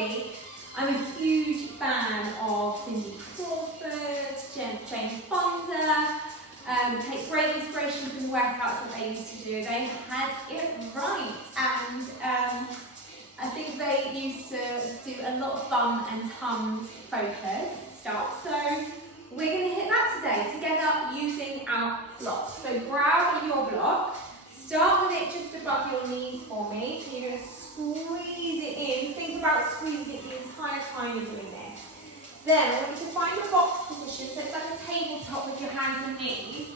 body. I'm a huge fan of Cindy Crawford, Jane Fonda. Take great inspiration from the workouts that they used to do. They had it right, and I think they used to do a lot of bum and Tums focus stuff. So we're going to hit that today together using our block. So grab your block, start with it just above your knees for me. So you're going to squeeze it in. Think about squeezing it the entire time you're doing this. Then I want you to find a box position, so it's like a tabletop with your hands and knees,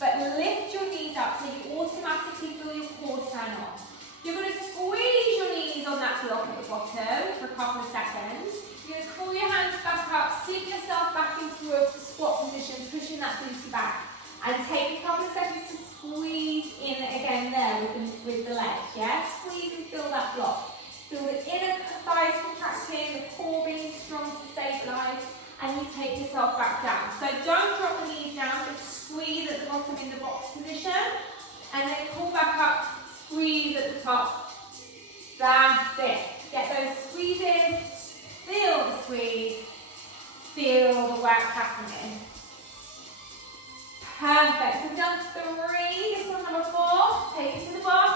but lift your knees up so you automatically feel your core turn on. You're going to squeeze your knees on that block at the bottom for a couple of seconds. You're going to pull your hands back up, sit yourself back into a squat position, pushing that booty back, and take a couple of seconds to squeeze in again there with the legs, yeah? Squeeze and feel that block. Feel the inner thighs contracting, the core being strong to stabilise, and you take yourself back down. So don't drop the knees down, just squeeze at the bottom in the box position, and then pull back up, squeeze at the top. That's it. Get those squeezes, feel the squeeze, feel the work happening. Perfect. So we've done 3, this one's number 4. Take it to the box.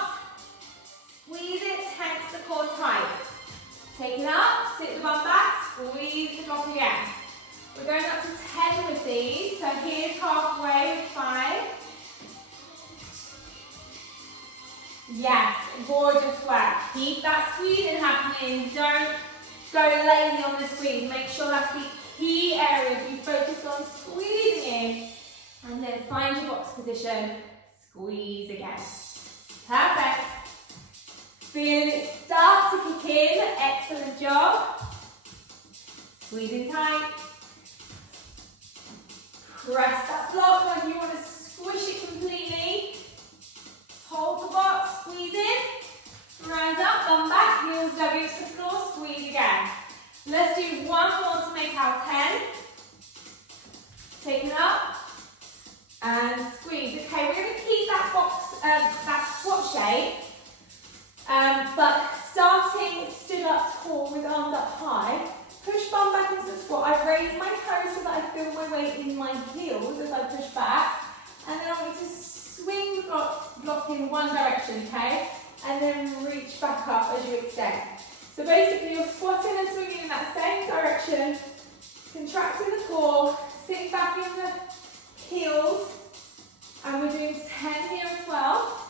Squeeze it, tense the core tight. Take it up, sit the bum back, squeeze the block again. We're going up to 10 with these, so here's halfway with 5. Yes, gorgeous work. Keep that squeezing happening. Don't go lazy on the squeeze. Make sure that's the key area. Be focused on squeezing in, and then find your box position. Squeeze again. Perfect. Feel it start to kick in. Excellent job. Squeezing tight. Press that block like you want to squish it completely. Hold the box, squeeze in. Rise up, bum back, heels go into the floor, squeeze again. Let's do one more to make our 10. Take it up and squeeze. Okay, we're going to keep that box, that squat shape. But starting stood up tall with arms up high, push bum back into the squat. I raise my toes so that I feel my weight in my heels as I push back. And then I want you to swing the block in one direction, okay? And then reach back up as you extend. So basically you're squatting and swinging in that same direction, contracting the core, sitting back in the heels, and we're doing 10 here as well.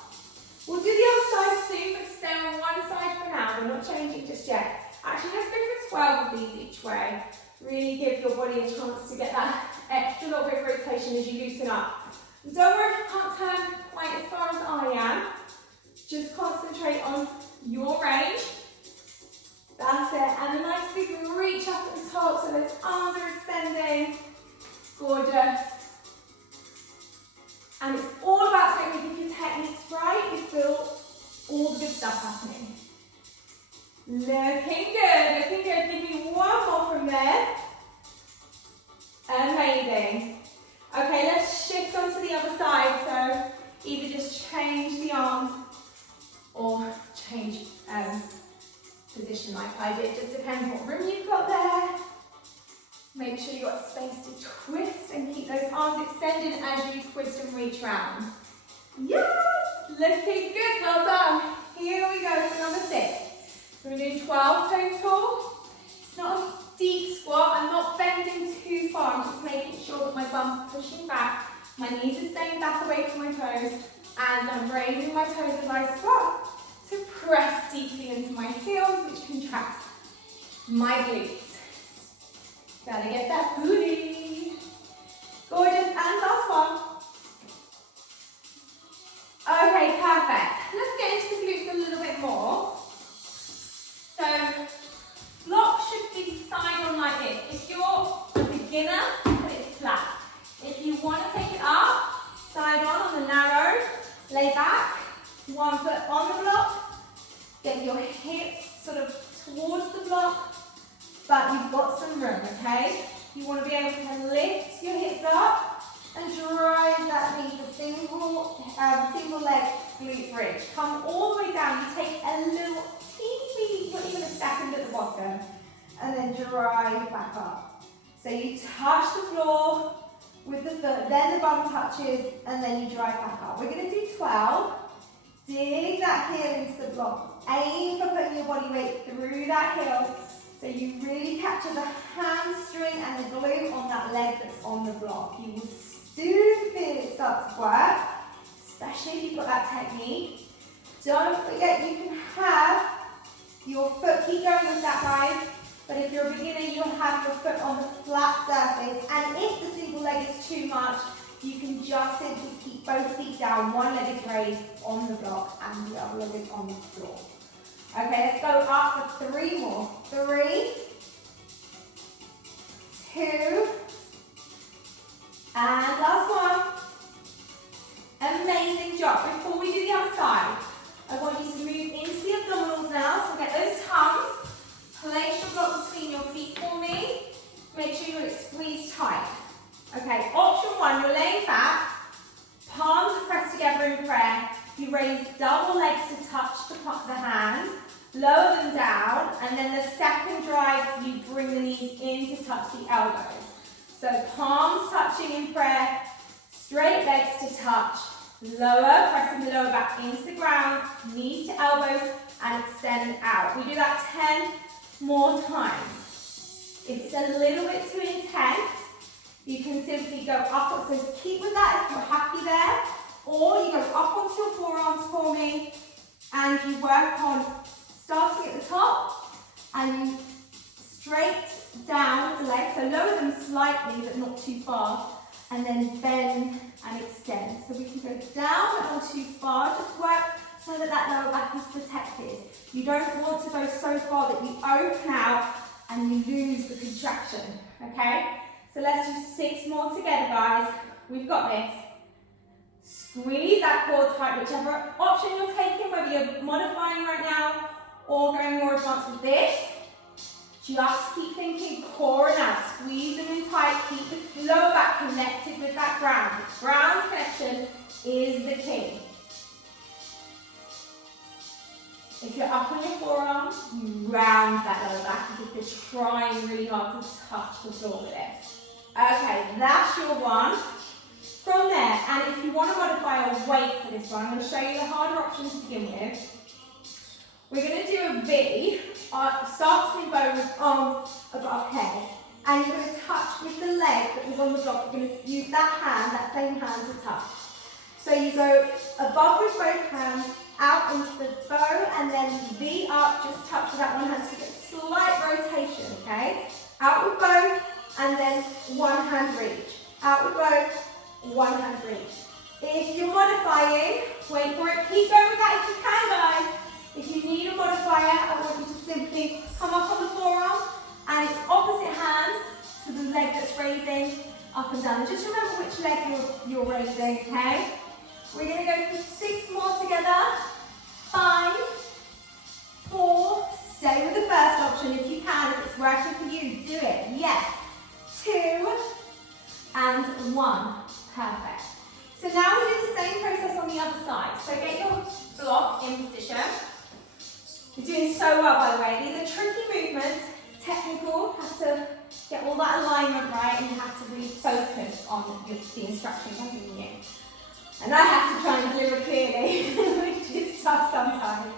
We'll do the other side soon, but stay on one side for now. We're not changing just yet. Actually, let's go for 12 of these each way. Really give your body a chance to get that extra little bit of rotation as you loosen up. Don't worry if you can't turn quite as far as I am. Just concentrate on your range. That's it. And a nice big reach up at the top so those arms are extending. Gorgeous. And it's all about technique. If your technique's right, you feel all the good stuff happening. Looking good, looking good. Give me one more from there. Amazing. Okay, let's shift onto the other side. So either just change the arms or change position like I did. Just depends what room you've got there. Make sure you've got space to twist and keep those arms extended as you twist and reach round. Yes! Looking good, well done. Here we go for number 6. So we're doing 12 total. It's not a deep squat. I'm not bending too far. I'm just making sure that my bum's pushing back. My knees are staying back away from my toes. And I'm raising my toes as I squat to press deeply into my heels, which contracts my glutes. Gotta get that booty. Gorgeous, and last one. Okay, perfect. Let's get into the glutes a little bit more. So, block should be side on like this. If you're a beginner, put it flat. If you want to take it up, side on the narrow, lay back, one foot on the block, get your hips sort of towards the block, but you've got some room, okay? You want to be able to lift your hips up and drive that knee for single leg glute bridge. Come all the way down. You take a little teeny, not even a second at the bottom. and then drive back up. So you touch the floor with the foot, then the bum touches, and then you drive back up. We're going to do 12. Dig that heel into the block. Aim for putting your body weight through that heel so you really capture the hamstring and the glute on that leg that's on the block. You will soon feel it start to work, especially if you've got that technique. Don't forget you can have your foot, keep going with that guys, but if you're a beginner you'll have your foot on the flat surface, and if the single leg is too much, you can just simply keep both feet down, one leg is raised on the block and the other leg is on the floor. Okay, let's go up for 3 more. 3, 2, and last one. Amazing job. Before we do the other side, I want you to move into the abdominals now, so get those Tums. Place your block between your feet for me. Make sure you're squeezed tight. Okay, option 1, you're laying back, palms are pressed together in prayer. You raise double legs to touch the hands, lower them down, and then the second drive, you bring the knees in to touch the elbows. So palms touching in prayer, straight legs to touch, lower, pressing the lower back into the ground, knees to elbows, and extend out. We do that 10 more times. If it's a little bit too intense, you can simply go up, so keep with that if you're happy there, or you go up onto your forearms for me, and you work on starting at the top, and you straight down the legs, so lower them slightly, but not too far, and then bend and extend. So we can go down, but not too far, just work so that that lower back is protected. You don't want to go so far that you open out and you lose the contraction, okay? So let's do 6 more together, guys. We've got this. Squeeze that core tight, whichever option you're taking, whether you're modifying right now or going more advanced with this. Just keep thinking core and out. Squeeze them in tight. Keep the lower back connected with that ground. Ground connection is the key. If you're up on your forearms, you round that lower back as if you're trying really hard to touch the floor with it. Okay, that's your one. From there, and if you want to modify a weight for this one, I'm going to show you the harder option to begin with. We're going to do a V, starting bow with arms above head, and you're going to touch with the leg that was on the block. You're going to use that hand, that same hand to touch. So you go above with both hands, out into the bow, and then V up, just touch with that one hand to get slight rotation, okay? Out with both, and then one hand reach. Out with both, one hand reach. If you're modifying, wait for it, keep going with that if you can, guys. If you need a modifier, I want you to simply come up on the forearm, and it's opposite hand to the leg that's raising up and down. And just remember which leg you're raising, okay? We're going to go for 6 more together. 5, 4, stay with the first option if you can. If it's working for you, do it. Yes. 2, and 1. Perfect. So now we do the same process on the other side. So get your block in position. You're doing so well, by the way. These are tricky movements, technical. You have to get all that alignment right, and you have to really focus on the instructions I'm giving you. And I have to try and deliver clearly, which is tough sometimes.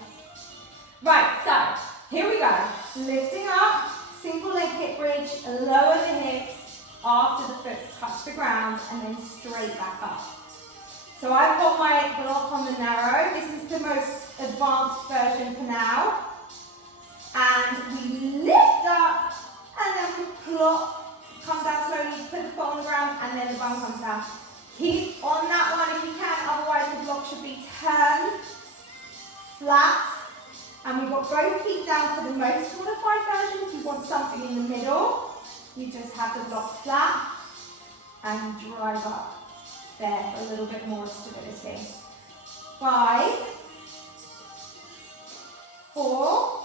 Right, so here we go. Lifting up, single leg hip bridge, lower the hips after the foot touch the ground, and then straight back up. So I've got my block on the narrow. This is the most advanced version for now. And we lift up, and then we plop, come down slowly, put the foot on the ground, and then the bum comes down. Keep on that one if you can, otherwise the block should be turned, flat, and we've got both feet down for the most modified version. If you want something in the middle, you just have the block flat and drive up there for a little bit more stability. 5, 4,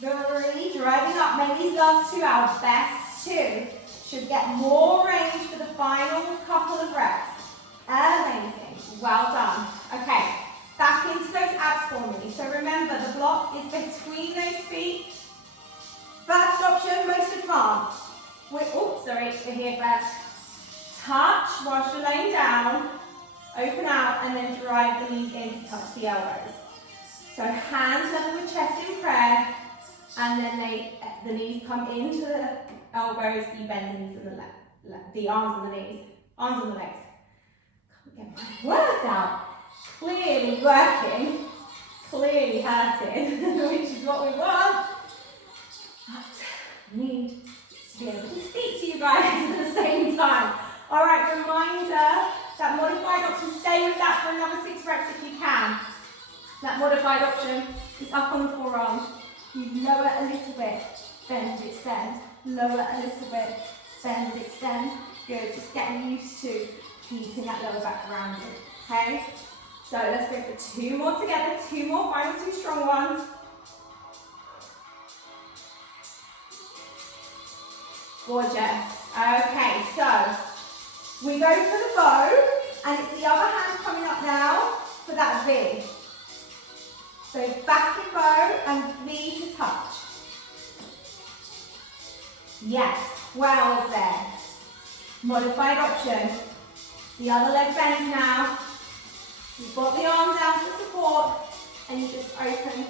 3, driving up. Make these last 2 our best 2. Should get more range for the final couple of reps. Amazing. Well done. Okay, back into those abs for me. So remember, the block is between those here first. Touch whilst you're laying down, open out, and then drive the knees in to touch the elbows. So hands level with chest in prayer, and then the knees come into the elbows, you bend the knees and the arms and the knees, arms and the legs. Can't get my words out. Clearly working, clearly hurting, which is what we want. But I need to be able to speak to you guys at the same time. All right, reminder that modified option, stay with that for another 6 reps if you can. That modified option is up on the forearms. You lower a little bit, bend, extend. Lower a little bit, bend, extend. Good, just getting used to keeping that lower back rounded, okay? So let's go for 2 more together, 2 more, final 2 strong ones. Gorgeous. Okay, so we go for the bow, and it's the other hand coming up now for that V. So back in bow and V to touch. Yes, well there. Modified option. The other leg bends now. You've got the arm down for support, and you just open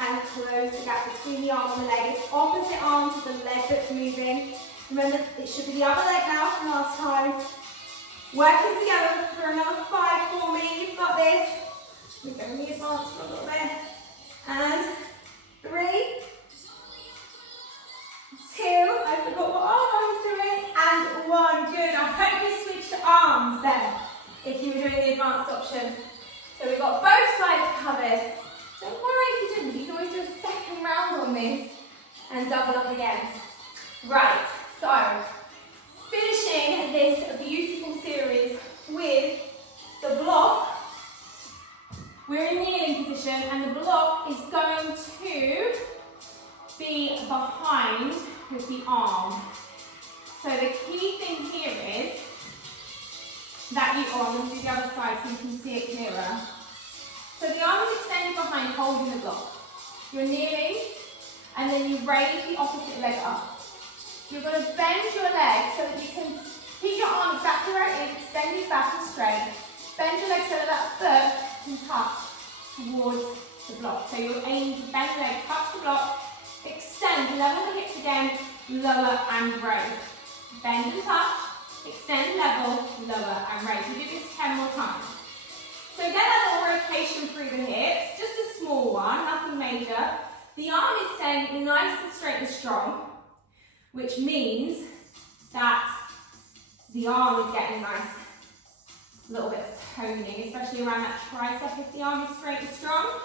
and close the gap between the arm and the leg. It's opposite arm to the leg that's moving. Remember, it should be the other leg now from last time. Working together for another 5 for me. You've got this. We're going to advance for a little bit. And 3, 2, I forgot what arm I was doing, and 1. Good. I hope you switched to arms then, if you were doing the advanced option. So we've got both sides covered. Don't worry if you didn't. You can always do a second round on this and double up again. Right. So finishing this beautiful series with the block. We're in kneeling position, and the block is going to be behind with the arm. So the key thing here is that I'm going to do the other side so you can see it clearer. So the arm is extended behind, holding the block. You're kneeling, and then you raise the opposite leg up. You're going to bend your leg so that you can keep your arm exactly where it is, extended back and straight. Bend your leg so that that foot can touch towards the block. So you're aiming to bend the leg, touch the block, extend, level the hips again, lower and raise. Bend and touch, extend, level, lower and raise. We do this 10 more times. So get that little rotation through the hips, just a small one, nothing major. The arm is staying nice and straight and strong, which means that the arm is getting nice, a little bit of toning, especially around that tricep if the arm is straight and strong.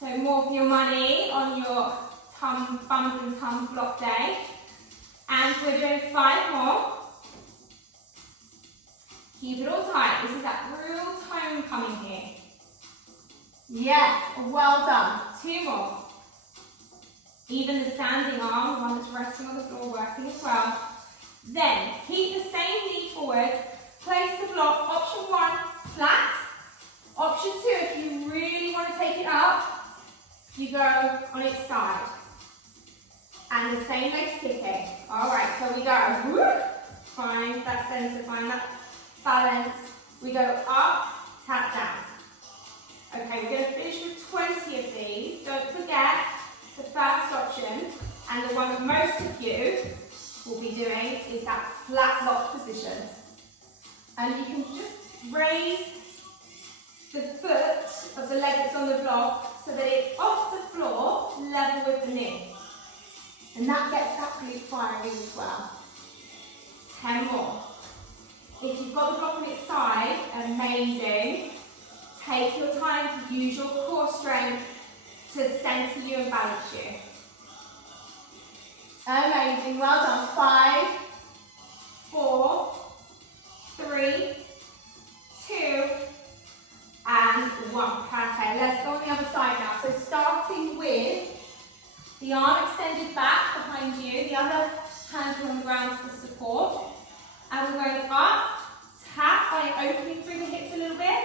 So more for your money on your bums and Tums block day. And we're doing 5 more. Keep it all tight. This is that real tone coming here. Yes, well done. 2 more. Even the standing arm, the one that's resting on the floor, working as well. Then keep the same knee forward. Place the block. Option 1, flat. Option 2, if you really want to take it up, you go on its side. And the same leg kicking. All right, so we go. Whoop, find that center, find that balance. We go up, tap down. Okay, we're going to finish with 20 of these. Don't forget the first option, and the one that most of you will be doing is that flat lock position. And you can just raise the foot of the leg that's on the block so that it's off the floor, level with the knee. And that gets that glute firing as well. 10 more. If you've got the block on its side, amazing. Take your time to use your core strength to center you and balance you. Amazing, well done. 5, 4, 3, 2, and 1. Perfect. Let's go on the other side now. So starting with the arm extended back behind you, the other hand on the ground for support. And we're going up, tap by opening through the hips a little bit,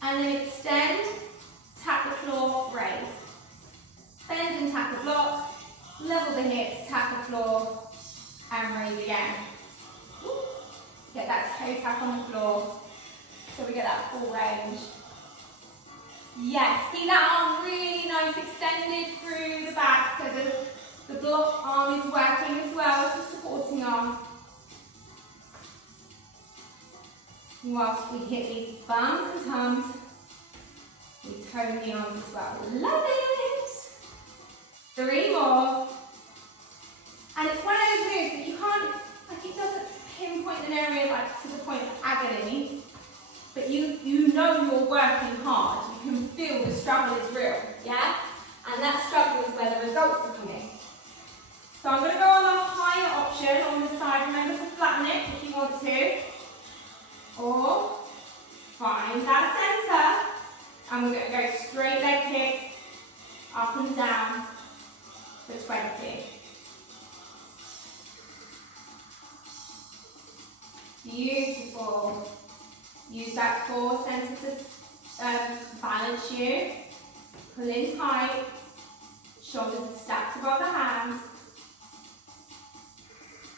and then extend, tap the floor, raise. Bend and tap the block, level the hips, tap the floor, and raise again. Woo. we get that full range. Yes, keep that arm really nice, extended through the back, so the block arm is working as well as the supporting arm. Whilst we hit these bums and tums, we tone the arms as well. Love it! 3 more. And it's one of those moves that you can't, like it doesn't pinpoint an area like to the point of agony, but you know you're working hard. You can feel the struggle is real, yeah? And that struggle is where the results are coming. So I'm going to go on the higher option on the side. Remember to flatten it if you want to. Or find that centre. And we're going to go straight leg kicks, up and down for 20. Beautiful. Use that core centre to balance you. Pull in tight. Shoulders are stacked above the hands.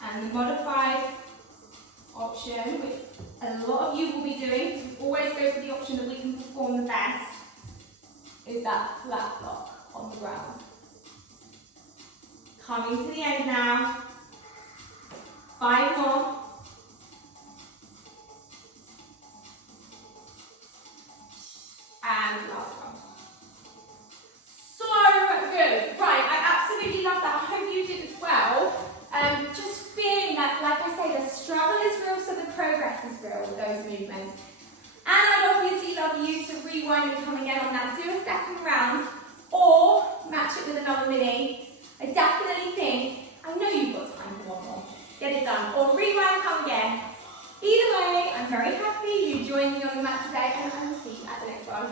And the modified option, which a lot of you will be doing, because we always go for the option that we can perform the best, is that flat block on the ground. Coming to the end now. 5 more. And last one. So good. Right, I absolutely love that. I hope you did as well. Just feeling that, like I say, the struggle is real, so the progress is real with those movements. And I'd obviously love you to rewind and come again on that. Do a second round or match it with another mini. I definitely think, I know you've got time for one more. Get it done. Or rewind, come again. Either way, I'm very happy you joined me on the mat today, and I will see you at the next one.